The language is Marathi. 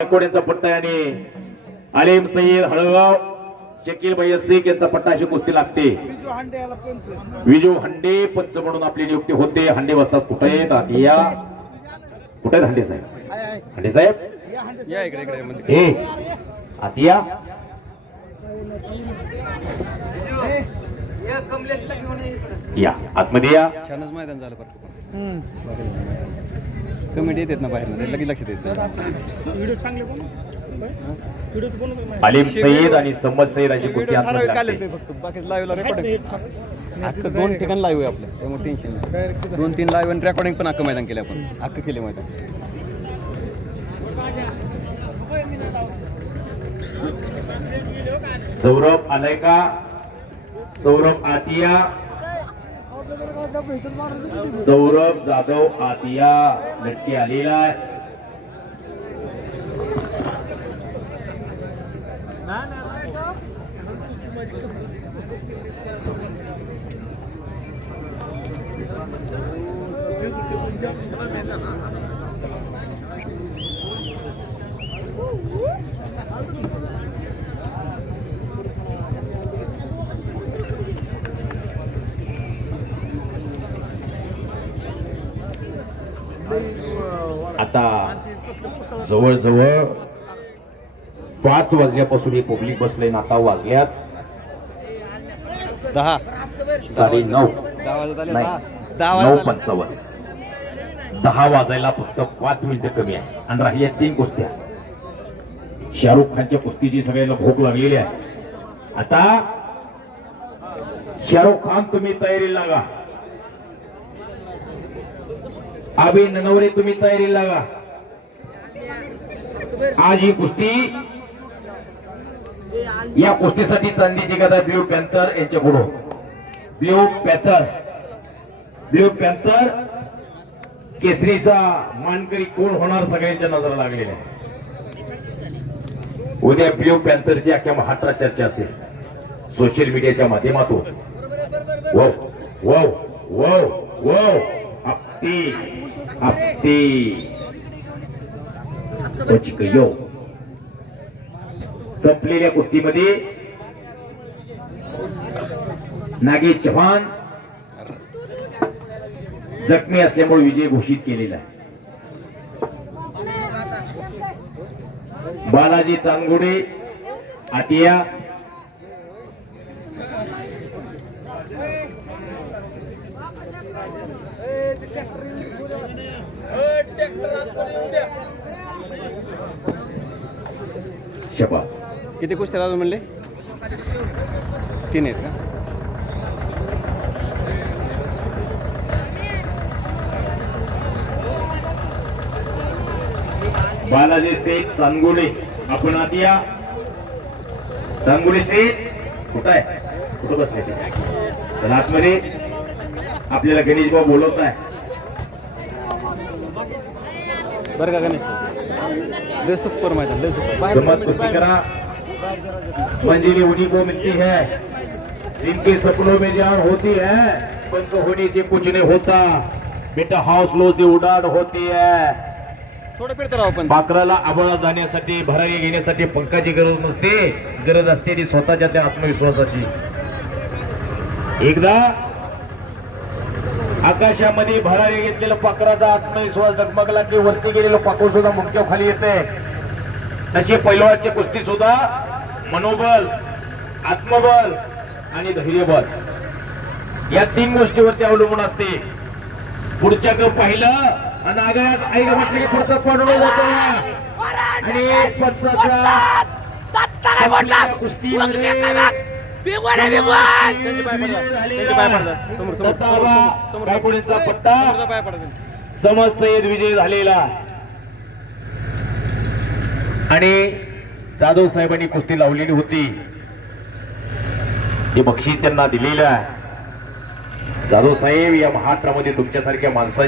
कोड्यांचा पट्टा आणि आलिम सईद हळगाव शकील भाई शेख यांचा पट्टा अशी कुस्ती लागते। विजू हंडे पंच म्हणून आपली नियुक्ती होते। हंडे बसतात कुठे आहेत? आतिया कुठे आहेत हंडे साहेब? हंडे साहेब या इकडे इकडे ए आतिया या आतमध्ये या। छानच मैदान झालं बरं कमेटी येतात ना बाहेर लगेच लक्षात येत आलिम सईद आणि सम्मत सईद यांची कुस्ती आतमध्ये लागते। फक्त बाकी लाईव्हला रेकॉर्डिंग अख्खं 2 ठिकाणी लाईव्ह आहे आपलं त्यामुळे टेन्शन नाही 2-3 लाईव्ह आणि रेकॉर्डिंग पण अख्खं मैदान केलं आपण अख्खं केले मैदान। सौरभ आलाय का? सौरभ आतिया सौरभ जाधव आतिया नक्की आलेला आहे। आता जवळजवळ 5 वाजल्यापासून हे पब्लिक बसले ना आता वाजल्यात 10 9:30 9:55 10 वाजायला फक्त 5 मिनिटं कमी आहे आणि राहिल्या 3 कुस्त्या। शाहरुख खानच्या कुस्तीची सगळ्यांना भूक लागलेली आहे। आता शाहरुख खान तुम्ही तयारी लागा, अभि ननवरे तुम्ही तयारी लागा। आज ही कुस्ती या कुस्तीसाठी चांदीची गदा ब्ल्यू पॅन्थर यांच्या पुढे ब्ल्यू पॅन्थर केसरीचा मानकरी कोण होणार सगळ्यांच्या नजर लागलेल्या आहे। उद्या ब्ल्यू पॅन्थरची अख्ख्या महाराष्ट्रात चर्चा असेल सोशल मीडियाच्या माध्यमातून। वाव वाव वाव वाव आपती संपलेल्या कुस्तीमध्ये नागेश चव्हाण जखमी असल्यामुळे विजय घोषित केलेला आहे। बालाजी चांदगुडे आतिया शबास। किती कुस्त्या अजून म्हणले? 3 आहेत का? बालाजी शेख चांदगुडे आपण आतिया चांदगुडे शेख कुठं आहे? कुठं बसले ते? चला आतमध्ये आपल्याला गणेश भाऊ बोलवत आहे बरं का गणेश लय सुपर मैदान लय सुपर जमात कुस्ती करा। मंजिलें उन्हीं को मिलती है जिनके सपनों में जान होती है, पंख होने से कुछ नहीं होता बेटा, हौसलों से उड़ान होती है। थोडं फिरतो राव पण पाखराला आबळा जाण्यासाठी भरारी घेण्यासाठी पंखाची गरज नसते, गरज असते ती स्वतःच्या त्या आत्मविश्वासाची। एकदा आकाशामध्ये भरारी घेतलेला पाखराचा आत्मविश्वास डगमगला की वरती गेलेलं पाखरू सुद्धा मुंडक्या खाली येते। तशी पैलवानची कुस्ती सुद्धा मनोबल, आत्मबल आणि धैर्यबल या 3 गोष्टीवरती अवलंबून असते। पुढच्या पाहिलं आणि आगात आई म्हटलं की पुढचं पडलं जातं आणि कुस्तीमध्ये पट्टा समज सय्यद विजय झालेला आणि जाधव साहेबांनी कुस्ती लावलेली होती हे बक्षीस त्यांना दिलेलं आहे। जाधव साहेब या महाराष्ट्रामध्ये तुमच्यासारख्या माणसांची